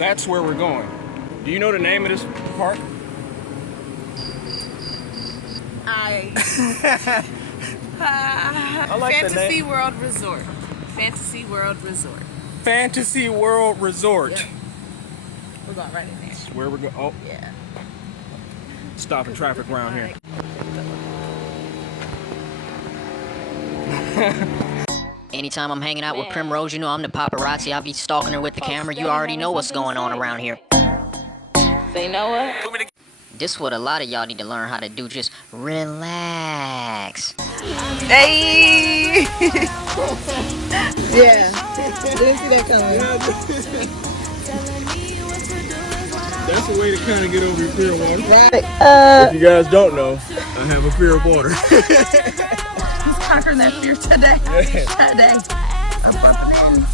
That's where we're going. Do you know the name of this park? I like Fantasy World Resort. Fantasy World Resort. Fantasy World Resort. Yep. We're going right in there. That's where we're going. Oh, Yeah. stopping traffic around here. Anytime I'm hanging out with Primrose, you know I'm the paparazzi. I'll be stalking her with the camera. You already know what's going on around here. So you know what? This is what a lot of y'all need to learn how to do. Just relax. Hey! Yeah. Didn't see that coming. That's a way to kind of get over your fear of water. Right. If you guys don't know, I have a fear of water. He's conquering that fear today. Today. I'm bumping in.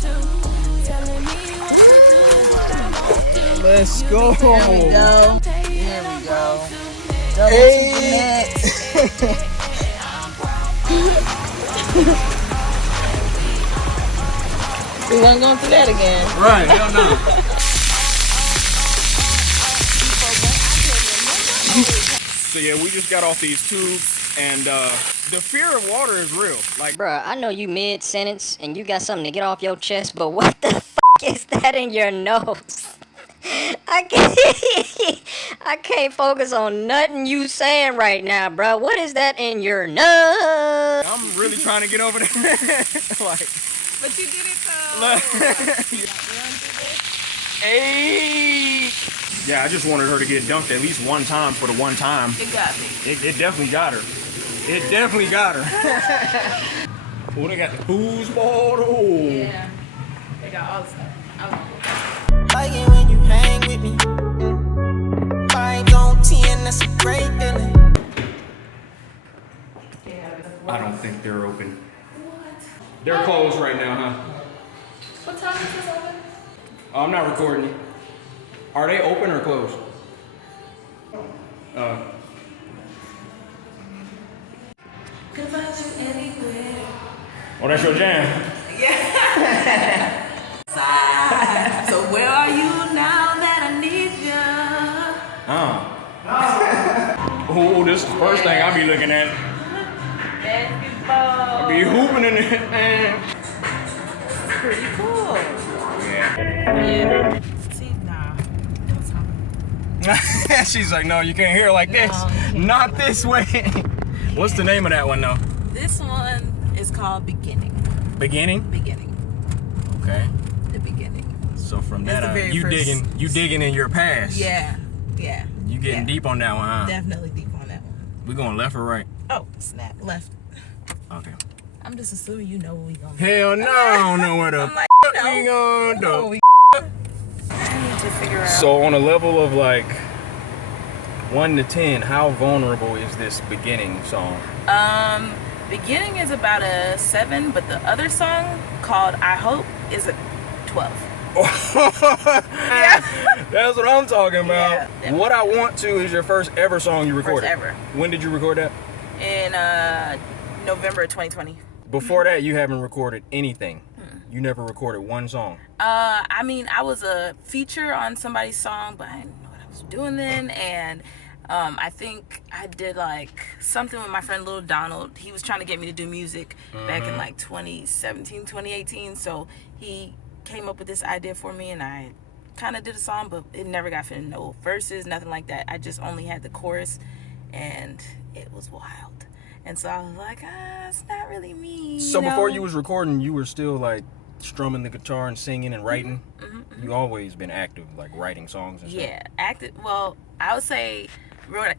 Let's go. Here we go. Here we go. Double Hey. We weren't going through that again. Right, hell no. So yeah, we just got off these tubes, and the fear of water is real. Like, Bruh, I know you mid-sentence and you got something to get off your chest, but what the f*** is that in your nose? I can't focus on nothing you saying right now, bruh. What is that in your nose? I'm really trying to get over there. Like, But you did it though. hey. Yeah, I just wanted her to get dunked at least one time for the one time. It got me. It definitely got her. It definitely got her. Oh, they got the booze bottle. Yeah. They got all the stuff. Like it when you hang with me. 5 on 10, that's a great feeling. I don't think they're open. They're closed right now, huh? What time is this open? Oh, I'm not recording it. Are they open or closed? Oh, that's your jam. Yeah. So where are you now that I need you? Oh, this is the first thing I'll be looking at. Basketball. I'll be hooping in it, man. Pretty cool. Yeah. Yeah. See, nah. Don't talk. She's like, no, you can't hear it like this. Not this way. What's the name of that one, though? This one is called Beginning. Beginning? Beginning. Okay. The beginning. So from That's that, the very you first- digging in your past. Yeah. Yeah. You getting deep on that one, huh? Definitely deep on that one. We going left or right? Oh, snap. Left. Okay. I'm just assuming you know what we gonna do. Hell no, I don't know where the I'm like, fuck we gonna do. I need to figure out. So on a level of like 1 to 10, how vulnerable is this beginning song? Beginning is about a 7, but the other song called I Hope is a 12. Yeah. That's what I'm talking about. Yeah. What I Want To is your first ever song you recorded. First ever. When did you record that? In November of 2020. Before that, you haven't recorded anything. You never recorded one song. I mean, I was a feature on somebody's song, but I didn't know what I was doing then, and I think I did like something with my friend Lil Donald. He was trying to get me to do music back in like 2017, 2018. So he came up with this idea for me, and I kind of did a song, but it never got finished. No verses, nothing like that. I just only had the chorus, and it was wild. And so I was like, it's not really me. So before you was recording, you were still like strumming the guitar and singing and writing? You always been active, like writing songs and stuff? Yeah, active. Well, I would say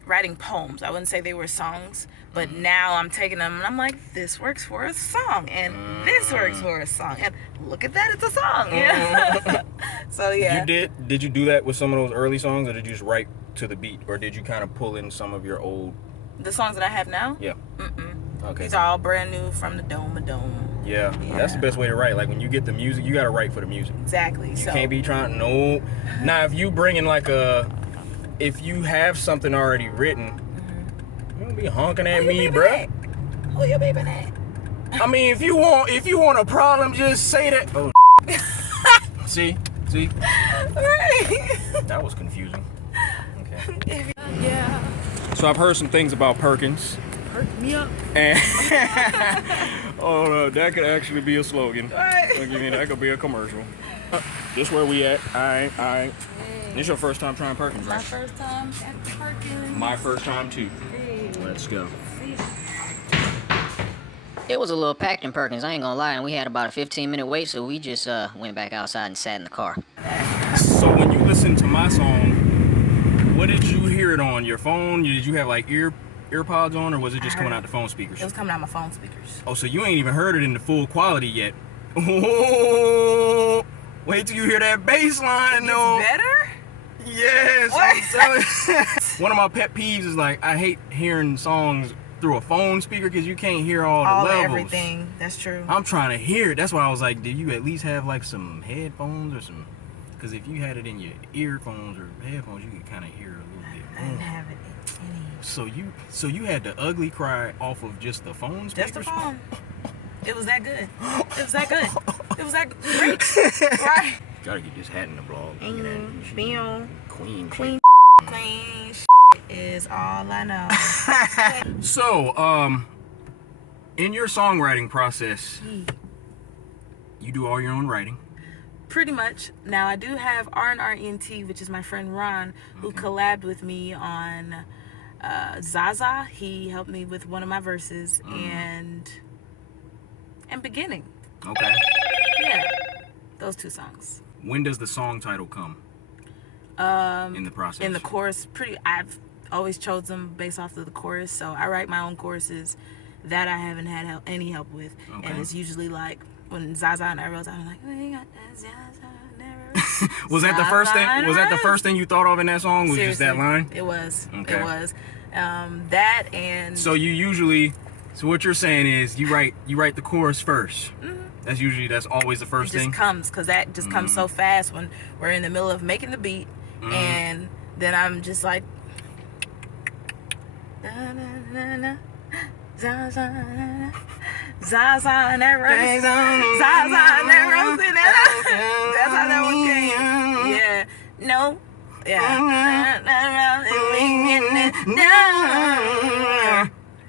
writing poems. I wouldn't say they were songs, but now I'm taking them and I'm like, this works for a song, and this works for a song, and look at that, it's a song. Yeah. So yeah. Did you do that with some of those early songs, or did you just write to the beat, or did you kind of pull in some of your old? The songs that I have now? Yeah. Okay. These are all brand new from the dome. Yeah, that's the best way to write. Like when you get the music, you gotta write for the music. Exactly. You So can't be trying. No. Now, if you bring in like if you have something already written, you don't be honking at me, bruh. Who your baby at? I mean, if you want a problem, just say that. Oh. See, See? Right. That was confusing. Okay. Yeah. So I've heard some things about Perkins. Perk me up. And oh no, that could actually be a slogan. Right. Look, you mean that could be a commercial. This where we at. Alright. Hey. This your first time trying Perkins, My right? first time at the Perkins. My first time too. Hey. Let's go. It was a little packed in Perkins, I ain't gonna lie, and we had about a 15-minute wait, so we just went back outside and sat in the car. So when you listen to my song, what did you hear it on? Your phone? Did you have like earpods on, or was it just coming out the phone speakers? It was coming out my phone speakers. Oh, so you ain't even heard it in the full quality yet. Oh, wait till you hear that bass line, though. Better? Yes, What? I'm telling you. One of my pet peeves is like, I hate hearing songs through a phone speaker because you can't hear all the levels. Everything. That's true. I'm trying to hear it. That's why I was like, did you at least have like some headphones or some? Because if you had it in your earphones or headphones, you could kind of hear it a little bit I more. didn't have it in any. So you had the ugly cry off of just the phone speakers? Just the phone. It was that good. It was that good. It was that great. Right. Gotta get this hat in the blog. Queen. Queen. Queen is all I know. So, in your songwriting process, you do all your own writing. Pretty much. Now I do have R&R ENT, which is my friend Ron, who collabed with me on Zaza. He helped me with one of my verses and Beginning. Okay. Yeah, those two songs. When does the song title come? In the process. In the chorus, I've always chose them based off of the chorus, so I write my own choruses that I haven't had any help with. Okay. And it's usually like when Zaza and I wrote, I'm like, we got that Zaza never. Was that the first thing? Was that the first thing you thought of in that song? Was Seriously, just that line? It was. Okay. It was. That and. So you usually, so what you're saying is you write the chorus first. Mm-hmm. That's always the first it thing. just comes because that just comes so fast when we're in the middle of making the beat, and then I'm just like. Zaza, Zaza and that rose. Zaza and that rose in that. That's how that one came. Yeah. No. Yeah.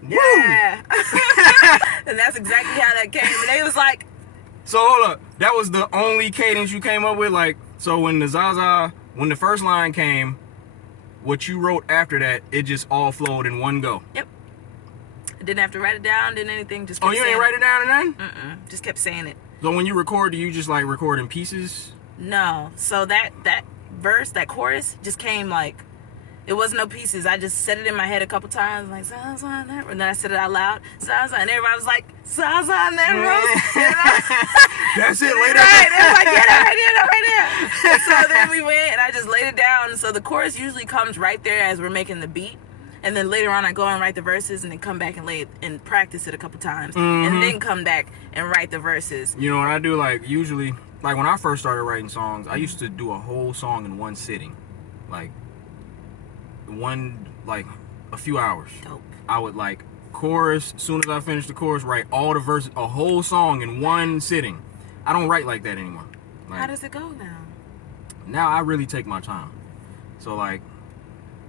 Yeah. And that's exactly how that came. And they was like. So hold up. That was the only cadence you came up with? Like, so when the first line came, what you wrote after that, it just all flowed in one go? Yep. I didn't have to write it down, didn't anything. Just kept you ain't write it down or nothing? Just kept saying it. So when you record, do you just like record in pieces? No. So that verse, that chorus, just came like, it wasn't no pieces. I just said it in my head a couple times, like, Zaza and that, and then I said it out loud, Zaza, and everybody was like, Zaza and that rose. That's it, later. Right, they was like, yeah, that right there. And so then we went, and I just laid it down. So the chorus usually comes right there as we're making the beat. And then later on, I go and write the verses, and then come back and lay it and practice it a couple times, and then come back and write the verses. You know what I do? Like usually, like when I first started writing songs, I used to do a whole song in one sitting, like a few hours. Dope. I would like chorus. As soon as I finished the chorus, write all the verses, a whole song in one sitting. I don't write like that anymore. Like, How does it go now? Now I really take my time. So like.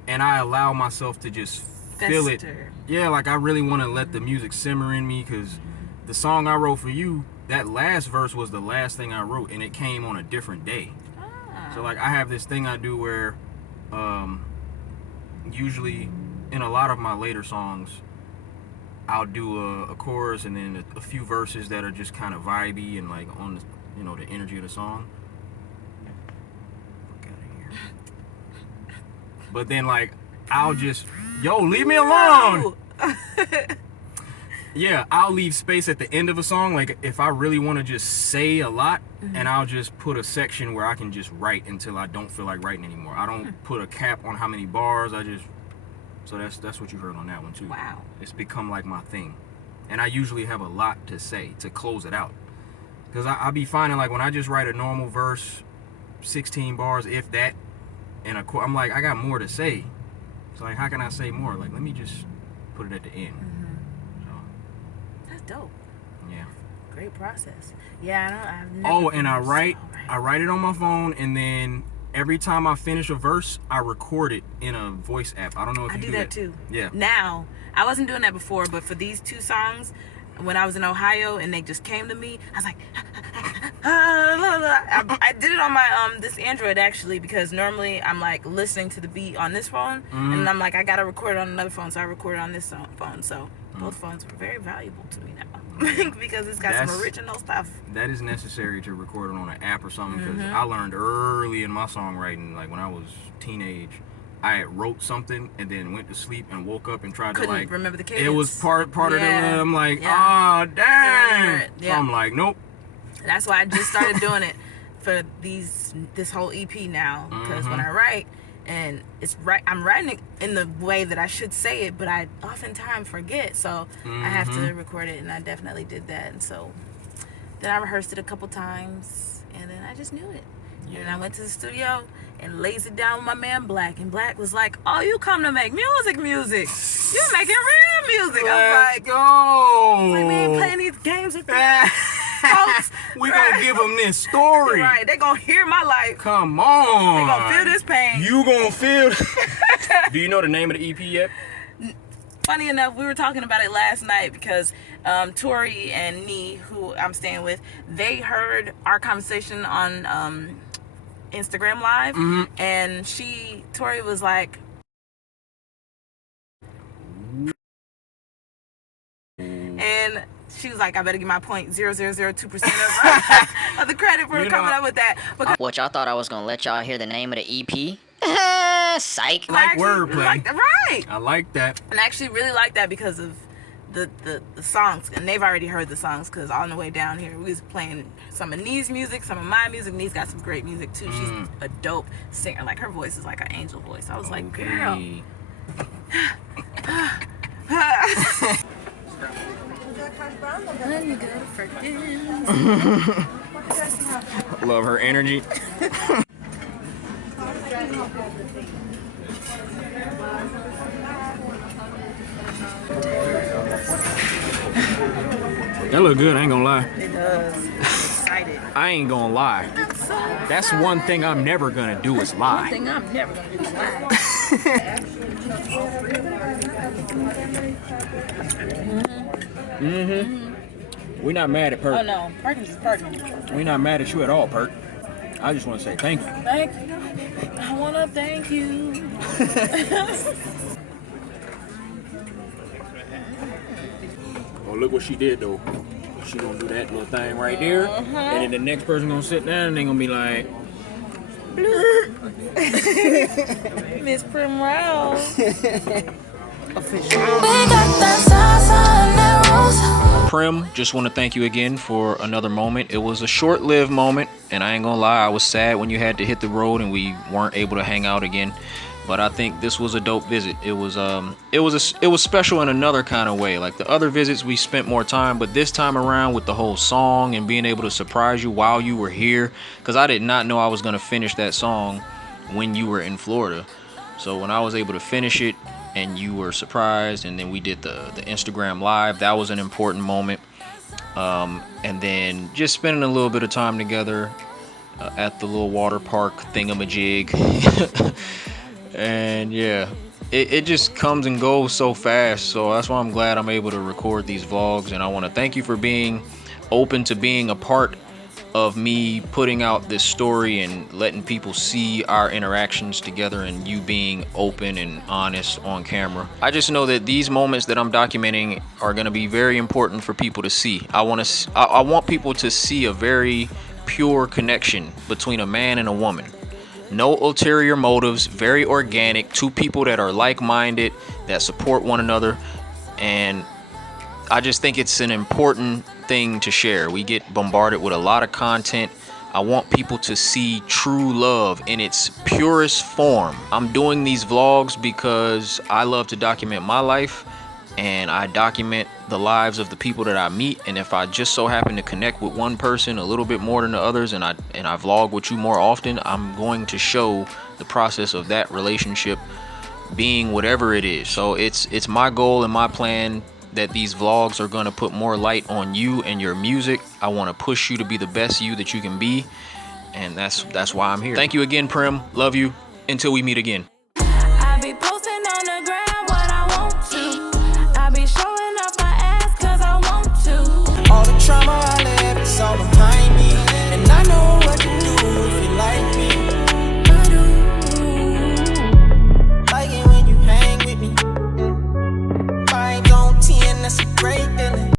And I allow myself to just feel it. Yeah, like I really want to let the music simmer in me, because the song I wrote for you, that last verse was the last thing I wrote, and it came on a different day. So like I have this thing I do where usually in a lot of my later songs I'll do a chorus and then a few verses that are just kind of vibey and like on the, the energy of the song. But then, like, I'll just, leave me alone. Yeah, I'll leave space at the end of a song. Like, if I really want to just say a lot, and I'll just put a section where I can just write until I don't feel like writing anymore. I don't put a cap on how many bars. So that's what you heard on that one, too. Wow. It's become, like, my thing. And I usually have a lot to say to close it out. Because I be finding, like, when I just write a normal verse, 16 bars, if that, and I'm like, I got more to say. So like, how can I say more? Like, let me just put it at the end. That's dope. Yeah. great process. Yeah, I've never And I been write so I write it on my phone, and then every time I finish a verse, I record it in a voice app. I don't know if I you do that too. Yeah. Now, I wasn't doing that before, but for these 2 songs, when I was in Ohio and they just came to me, I was like, I did it on my this Android actually, because normally I'm like listening to the beat on this phone, and I'm like, I gotta record it on another phone, so I recorded on this phone. So both phones were very valuable to me now because it's got some original stuff. That is necessary to record it on an app or something, because I learned early in my songwriting, like when I was teenage, I wrote something and then went to sleep and woke up and tried Couldn't to like remember the cadence. It was part of the. I'm like, Yeah. dang. Yeah. So I'm like, nope. That's why I just started doing it for this whole EP now, because when I write, and I'm writing it in the way that I should say it, but I oftentimes forget, so I have to record it, and I definitely did that. And so then I rehearsed it a couple times, and then I just knew it. And I went to the studio and lays it down with my man Black, and Black was like, "Oh, you come to make music. You making real music." I was like, go. we ain't playing these games with these folks. We gonna give them this story. Right, they gonna hear my life. Come on. They gonna feel this pain. You gonna feel. Do you know the name of the EP yet? Funny enough, we were talking about it last night because Tori and Nee, who I'm staying with, they heard our conversation on Instagram Live, and Tori was like, and she was like, I better get my 0.0002% of the credit for coming up with that. What, y'all thought I was gonna let y'all hear the name of the EP? Psych. Like wordplay. Right. I like that. And I actually really like that because of the songs, and they've already heard the songs, because on the way down here we was playing some of Nee's music, some of my music. Nee's got some great music too. She's a dope singer. Like, her voice is like an angel voice. I was like, girl. Love her energy. That look good, I ain't gonna lie. It does. I'm excited. I ain't gonna lie. I'm so excited. That's one thing I'm never gonna do is lie. One thing I'm never gonna do is lie. We're not mad at Perk. Oh no, Perkins is Perkins. We're not mad at you at all, Perk. I just want to say thank you. Thank you. I wanna thank you. Oh, look what she did though. She gonna do that little thing right there, and then the next person gonna sit down and they gonna be like, Miss Primrose. Prim, just want to thank you again for another moment. It was a short-lived moment, and I ain't gonna lie, I was sad when you had to hit the road and we weren't able to hang out again. But I think this was a dope visit. It was special in another kind of way. Like the other visits, we spent more time, but this time around with the whole song and being able to surprise you while you were here, because I did not know I was gonna finish that song when you were in Florida. So when I was able to finish it and you were surprised, and then we did the Instagram Live, that was an important moment. And then just spending a little bit of time together at the little water park thingamajig. And yeah, it just comes and goes so fast. So that's why I'm glad I'm able to record these vlogs, and I want to thank you for being open to being a part of me putting out this story and letting people see our interactions together, and you being open and honest on camera. I just know that these moments that I'm documenting are going to be very important for people to see. I want people to see a very pure connection between a man and a woman. No ulterior motives, very organic, two people that are like-minded, that support one another, and I just think it's an important thing to share. We get bombarded with a lot of content. I want people to see true love in its purest form. I'm doing these vlogs because I love to document my life, and I document the lives of the people that I meet. And if I just so happen to connect with one person a little bit more than the others, and I vlog with you more often, I'm going to show the process of that relationship being whatever it is. So it's my goal and my plan that these vlogs are going to put more light on you and your music. I want to push you to be the best you that you can be, and that's why I'm here. Thank you again, Prim. Love you. Until we meet again. I be posting on the ground.